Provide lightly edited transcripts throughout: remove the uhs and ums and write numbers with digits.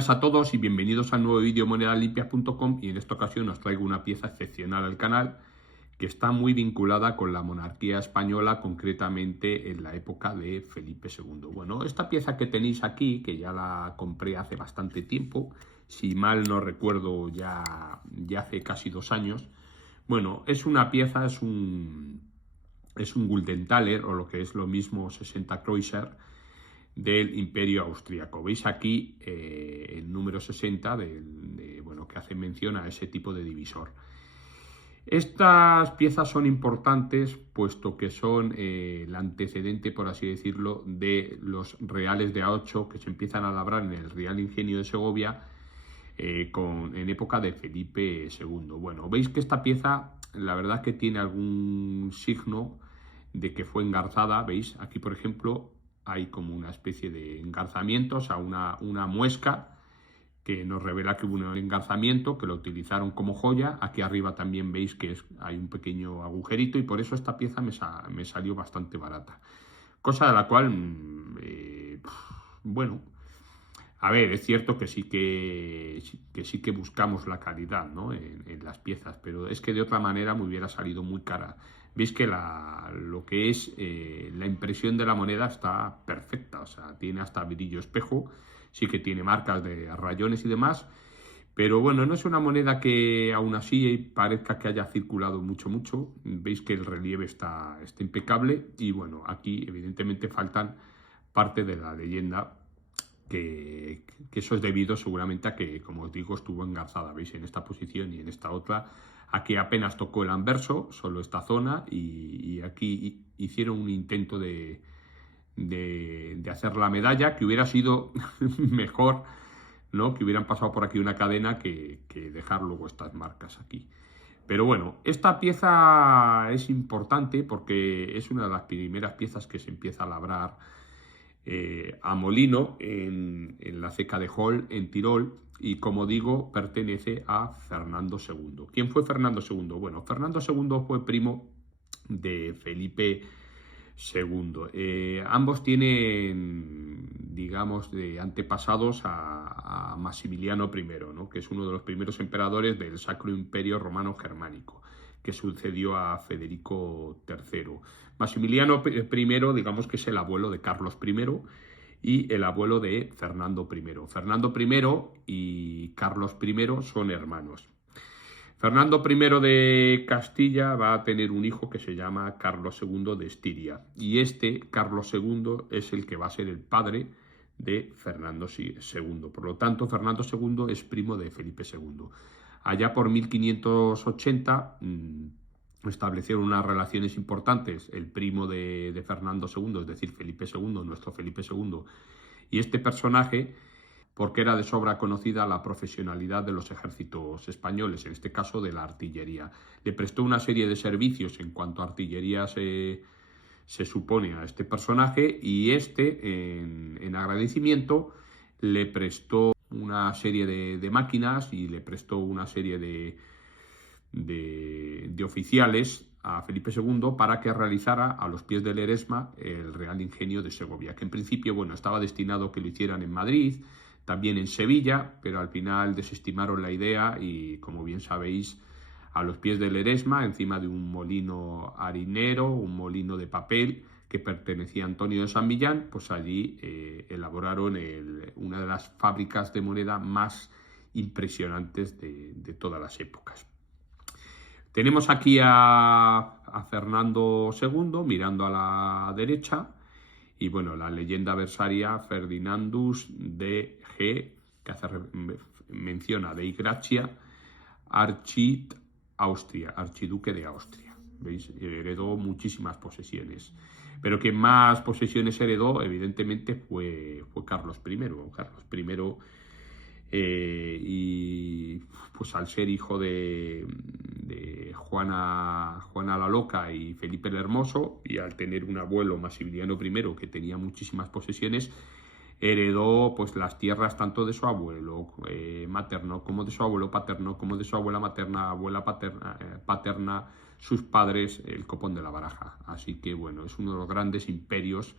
Buenas a todos y bienvenidos al nuevo vídeo monedaslimpias.com, y en esta ocasión os traigo una pieza excepcional al canal que está muy vinculada con la monarquía española, concretamente en la época de Felipe II. Bueno, esta pieza que tenéis aquí, que ya la compré hace bastante tiempo, si mal no recuerdo ya hace casi 2 años, bueno, es una pieza, es un Guldenthaler, o lo que es lo mismo 60 Kreuzer, del Imperio Austríaco. Veis aquí el número 60 bueno, que hace mención a ese tipo de divisor. Estas piezas son importantes puesto que son el antecedente, por así decirlo, de los reales de A8 que se empiezan a labrar en el Real Ingenio de Segovia en época de Felipe II. Bueno, veis que esta pieza, la verdad que tiene algún signo de que fue engarzada. Veis, aquí por ejemplo hay como una especie de engarzamiento, o sea, una muesca que nos revela que hubo un engarzamiento, que lo utilizaron como joya. Aquí arriba también veis que hay un pequeño agujerito, y por eso esta pieza me salió bastante barata. Cosa de la cual, bueno, a ver, es cierto que sí que buscamos la calidad, ¿no?, en las piezas, pero es que de otra manera me hubiera salido muy cara. Veis que lo que es la impresión de la moneda está perfecta, o sea, tiene hasta brillo espejo, sí que tiene marcas de rayones y demás, pero bueno, no es una moneda que aún así parezca que haya circulado mucho. Veis que el relieve está impecable, y bueno, aquí evidentemente faltan parte de la leyenda, que eso es debido seguramente a que, como os digo, estuvo engarzada. Veis, en esta posición y en esta otra, aquí apenas tocó el anverso, solo esta zona, y aquí hicieron un intento de hacer la medalla, que hubiera sido mejor, ¿no?, que hubieran pasado por aquí una cadena que dejar luego estas marcas aquí. Pero bueno, esta pieza es importante porque es una de las primeras piezas que se empieza a labrar a molino en la ceca de Hol, en Tirol, y como digo, pertenece a Fernando II. ¿Quién fue Fernando II? Bueno, Fernando II fue primo de Felipe II. Ambos tienen, digamos, de antepasados a Maximiliano I, ¿no?, que es uno de los primeros emperadores del Sacro Imperio Romano Germánico, que sucedió a Federico III. Maximiliano I, digamos que es el abuelo de Carlos I y el abuelo de Fernando I. Fernando I y Carlos I son hermanos. Fernando I de Castilla va a tener un hijo que se llama Carlos II de Estiria, y este Carlos II es el que va a ser el padre de Fernando II. Por lo tanto, Fernando II es primo de Felipe II. Allá por 1580 establecieron unas relaciones importantes el primo de Fernando II, es decir, Felipe II, nuestro Felipe II, y este personaje, porque era de sobra conocida la profesionalidad de los ejércitos españoles, en este caso de la artillería. Le prestó una serie de servicios en cuanto a artillería se supone a este personaje, y en agradecimiento le prestó una serie de máquinas, y le prestó una serie de oficiales a Felipe II para que realizara a los pies del Eresma el Real Ingenio de Segovia, que en principio, bueno, estaba destinado a que lo hicieran en Madrid, también en Sevilla, pero al final desestimaron la idea, y como bien sabéis, a los pies del Eresma, encima de un molino harinero, un molino de papel que pertenecía a Antonio de San Millán, pues allí elaboraron una de las fábricas de moneda más impresionantes de todas las épocas. Tenemos aquí a Fernando II mirando a la derecha, y bueno, la leyenda versaria Ferdinandus de G, que hace menciona de Gracia, archiduque de Austria. ¿Veis? Heredó muchísimas posesiones, pero quien más posesiones heredó, evidentemente, fue Carlos I. Carlos I, y pues al ser hijo de Juana la Loca y Felipe el Hermoso, y al tener un abuelo, Maximiliano I, que tenía muchísimas posesiones, heredó pues las tierras tanto de su abuelo materno, como de su abuelo paterno, como de su abuela materna, abuela paterna, sus padres, el copón de la Baraja. Así que bueno, es uno de los grandes imperios,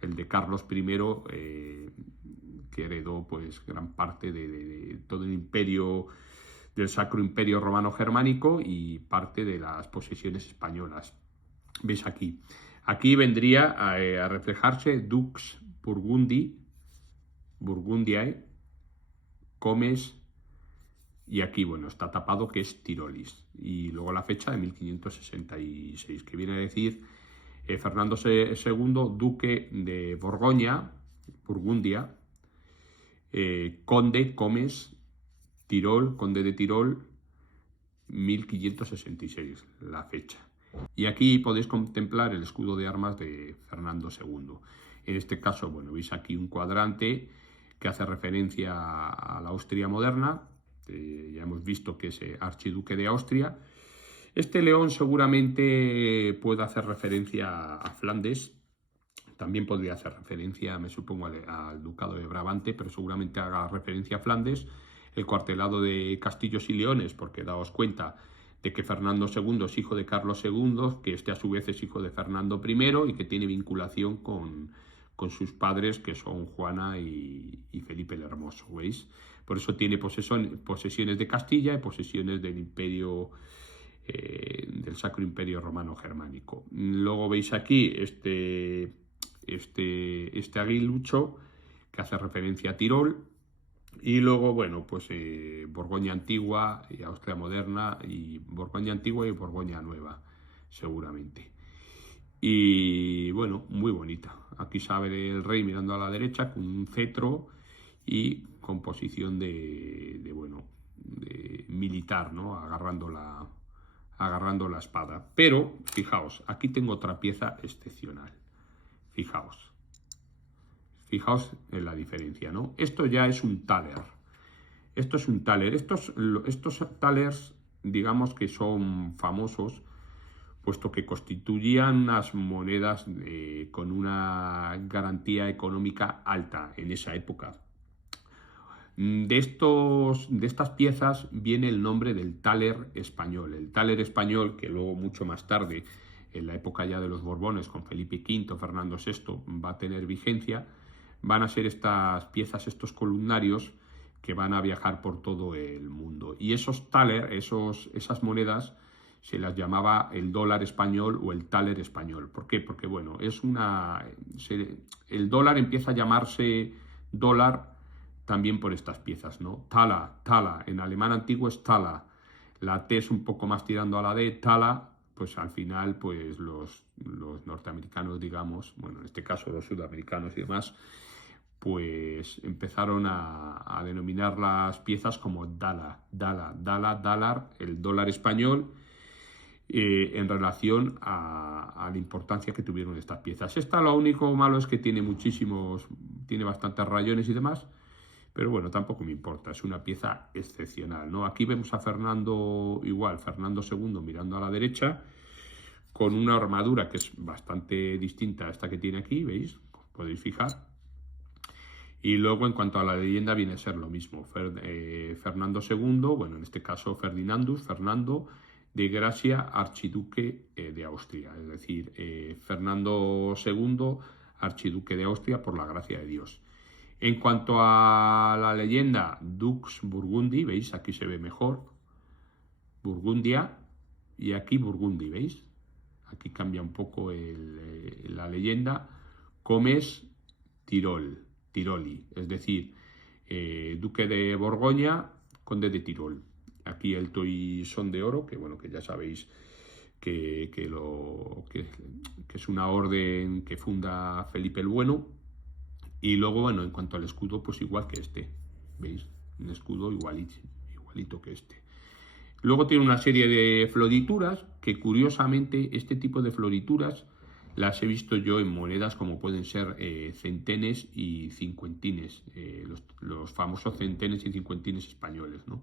el de Carlos I, que heredó pues gran parte de todo el imperio, del Sacro Imperio Romano Germánico y parte de las posesiones españolas. ¿Veis aquí? Aquí vendría a reflejarse Dux Burgundiae, Comes, y aquí, bueno, está tapado que es Tirolis. Y luego la fecha de 1566, que viene a decir Fernando II, duque de Borgoña, Burgundia, conde, Comes, Tirol, conde de Tirol, 1566, la fecha. Y aquí podéis contemplar el escudo de armas de Fernando II. En este caso, bueno, veis aquí un cuadrante que hace referencia a la Austria moderna. Ya hemos visto que es archiduque de Austria. Este león seguramente puede hacer referencia a Flandes. También podría hacer referencia, me supongo, al ducado de Brabante, pero seguramente haga referencia a Flandes. El cuartelado de Castillos y Leones, porque daos cuenta de que Fernando II es hijo de Carlos II, que este a su vez es hijo de Fernando I y que tiene vinculación con sus padres, que son Juana y Felipe el Hermoso, ¿veis? Por eso tiene posesiones de Castilla y posesiones del imperio, del Sacro Imperio Romano Germánico. Luego veis aquí este aguilucho que hace referencia a Tirol. Y luego, bueno, pues Borgoña Antigua y Austria Moderna, y Borgoña Antigua y Borgoña Nueva, seguramente. Y bueno, muy bonita. Aquí sale el rey mirando a la derecha con un cetro y con posición bueno, de militar, ¿no? Agarrando la espada. Pero, fijaos, aquí tengo otra pieza excepcional. Fijaos. Fijaos en la diferencia, ¿no? Esto ya es un taler. Esto es un taler. Estos talers, digamos que son famosos, puesto que constituían unas monedas con una garantía económica alta en esa época. De estas piezas viene el nombre del taler español. El taler español, que luego mucho más tarde, en la época ya de los Borbones, con Felipe V, Fernando VI, va a tener vigencia, van a ser estas piezas, estos columnarios, que van a viajar por todo el mundo. Y esos taler, esas monedas, se las llamaba el dólar español o el taler español. ¿Por qué? Porque, bueno, el dólar empieza a llamarse dólar también por estas piezas, ¿no? Thala, en alemán antiguo es Thala. La T es un poco más tirando a la D, Thala, pues al final, pues los norteamericanos, digamos, bueno, en este caso los sudamericanos y demás, pues empezaron a denominar las piezas como Dala, el dólar español, en relación a la importancia que tuvieron estas piezas. Esta, lo único malo es que tiene bastantes rayones y demás, pero bueno, tampoco me importa, es una pieza excepcional, ¿no? Aquí vemos a Fernando II mirando a la derecha, con una armadura que es bastante distinta a esta que tiene aquí, ¿veis? Podéis fijar. Y luego, en cuanto a la leyenda, viene a ser lo mismo. Fernando II, bueno, en este caso Fernando de Gracia, archiduque de Austria. Es decir, Fernando II, archiduque de Austria por la gracia de Dios. En cuanto a la leyenda, Dux Burgundi, ¿veis? Aquí se ve mejor. Burgundia y aquí Burgundi, ¿veis? Aquí cambia un poco la leyenda. Comes Tiroli, es decir, duque de Borgoña, conde de Tirol. Aquí el toisón de oro, que bueno, que ya sabéis que es una orden que funda Felipe el Bueno. Y luego, bueno, en cuanto al escudo, pues igual que este, ¿veis? Un escudo igualito que este. Luego tiene una serie de florituras que, curiosamente, este tipo de florituras las he visto yo en monedas como pueden ser centenes y cincuentines, los famosos centenes y cincuentines españoles, ¿no?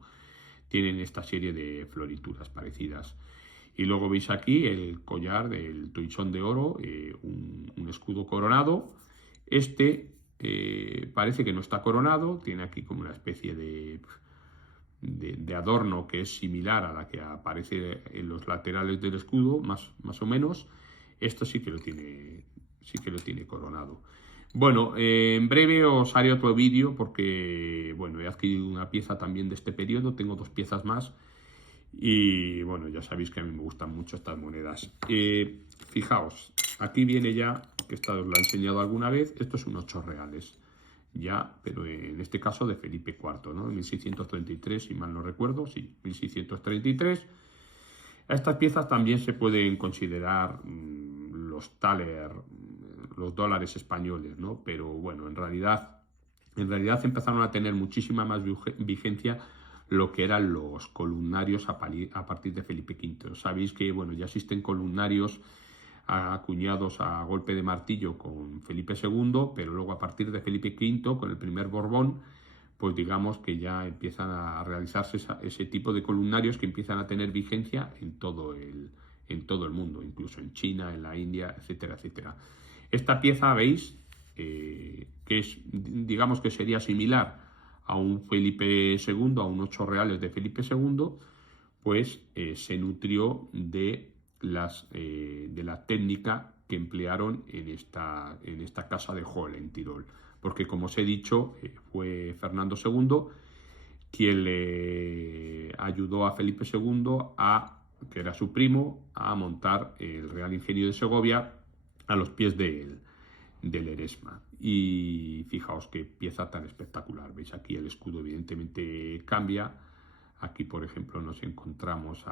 Tienen esta serie de florituras parecidas. Y luego veis aquí el collar del toisón de oro, un escudo coronado. Parece que no está coronado, tiene aquí como una especie de adorno que es similar a la que aparece en los laterales del escudo, más o menos. Esto sí que lo tiene coronado. Bueno, en breve os haré otro vídeo porque, bueno, he adquirido una pieza también de este periodo, tengo 2 piezas más y, bueno, ya sabéis que a mí me gustan mucho estas monedas. Fijaos, aquí viene ya, que esta os la he enseñado alguna vez, esto es un 8 reales, ya, pero en este caso de Felipe IV, ¿no? 1633, si mal no recuerdo, sí, 1633. A estas piezas también se pueden considerar los thaler, los dólares españoles, ¿no? Pero bueno, en realidad empezaron a tener muchísima más vigencia lo que eran los columnarios a partir de Felipe V. Sabéis que bueno, ya existen columnarios acuñados a golpe de martillo con Felipe II, pero luego a partir de Felipe V, con el primer Borbón, pues digamos que ya empiezan a realizarse ese tipo de columnarios que empiezan a tener vigencia en todo el mundo, incluso en China, en la India, etcétera, etcétera. Esta pieza, veis, que es, digamos que sería similar a un Felipe II, a un 8 reales de Felipe II, pues se nutrió de la técnica que emplearon en esta casa de Hall, en Tirol. Porque, como os he dicho, fue Fernando II quien le ayudó a Felipe II, que era su primo, a montar el Real Ingenio de Segovia a los pies del Eresma. Y fijaos qué pieza tan espectacular. Veis aquí el escudo evidentemente cambia. Aquí, por ejemplo, nos encontramos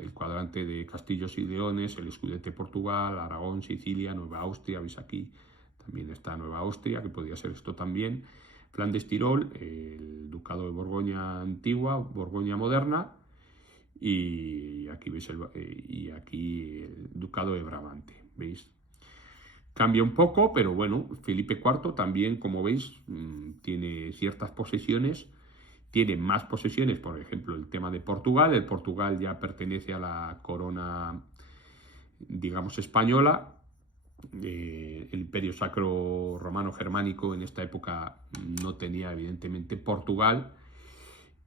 el cuadrante de Castillos y Leones, el escudete Portugal, Aragón, Sicilia, Nueva Austria. Veis aquí también está Nueva Austria, que podría ser esto también. Flandes Tirol, el Ducado de Borgoña antigua, Borgoña moderna. Y aquí veis el Ducado de Brabante. ¿Veis? Cambia un poco, pero bueno, Felipe IV también, como veis, tiene ciertas posesiones, tiene más posesiones, por ejemplo, el tema de Portugal. El Portugal ya pertenece a la corona, digamos, española. El Imperio Sacro Romano Germánico en esta época no tenía, evidentemente, Portugal,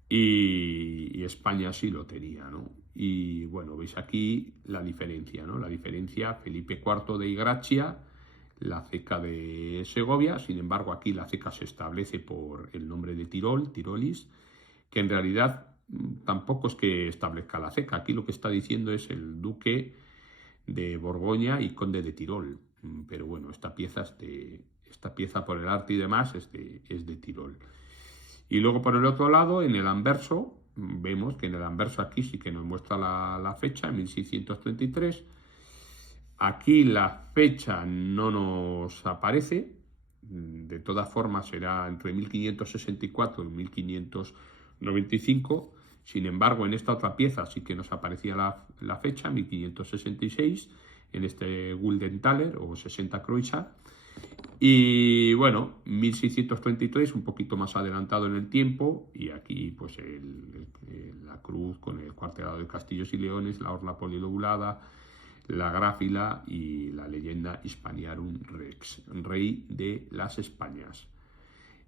y España sí lo tenía, ¿no? Y bueno, veis aquí la diferencia, ¿no? La diferencia, Felipe IV de Igracia, la ceca de Segovia. Sin embargo, aquí la ceca se establece por el nombre de Tirol, Tirolis, que en realidad tampoco es que establezca la ceca. Aquí lo que está diciendo es el duque de Borgoña y conde de Tirol. Pero bueno, esta pieza por el arte y demás es de Tirol. Y luego por el otro lado, en el anverso, vemos que en el anverso aquí sí que nos muestra la fecha, 1633. Aquí la fecha no nos aparece, de todas formas será entre 1564 y 1595. Sin embargo, en esta otra pieza sí que nos aparecía la fecha, 1566, en este Gulden Thaler o 60 Kreuzer. Y bueno, 1633, un poquito más adelantado en el tiempo, y aquí pues la cruz con el cuartelado de Castillos y Leones, la orla polilobulada, la gráfila y la leyenda Hispaniarum Rex, rey de las Españas.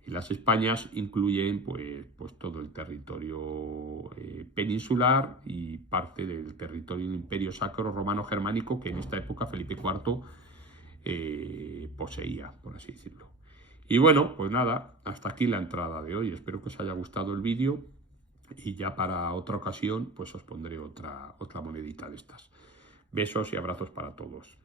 Y las Españas incluyen pues todo el territorio peninsular y parte del territorio del Imperio Sacro Romano Germánico, que en esta época Felipe IV poseía, por así decirlo. Y bueno, pues nada, hasta aquí la entrada de hoy. Espero que os haya gustado el vídeo y ya para otra ocasión pues os pondré otra monedita de estas. Besos y abrazos para todos.